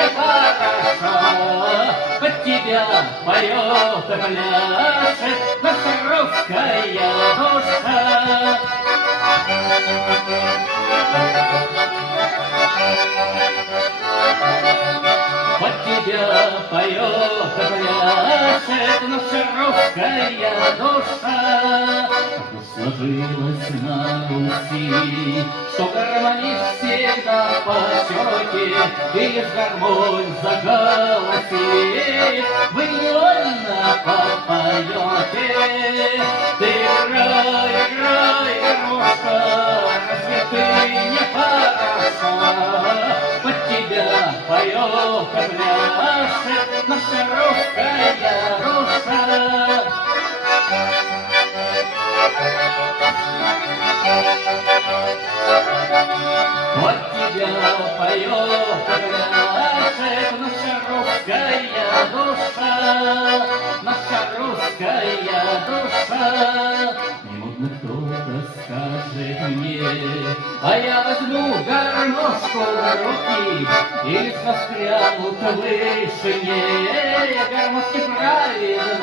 мне хорошо. Под тебя поет и пляшет наша русская душа. Под тебя поет и пляшет наша русская душа. Сложилось на Руси, что гармонист всегда в почете, и лишь гармонь заголосит, вы невольно попоете. Ты играй, играй, гармошка, разве ты не хороша? Под тебя поет и пляшет наша русская душа. Вот тебя поет и пляшет наша русская душа, наша русская душа. Не модно кто-то скажет мне, а я возьму гармошку в руки и лишь воспрянут в вышине. Гармошки правильно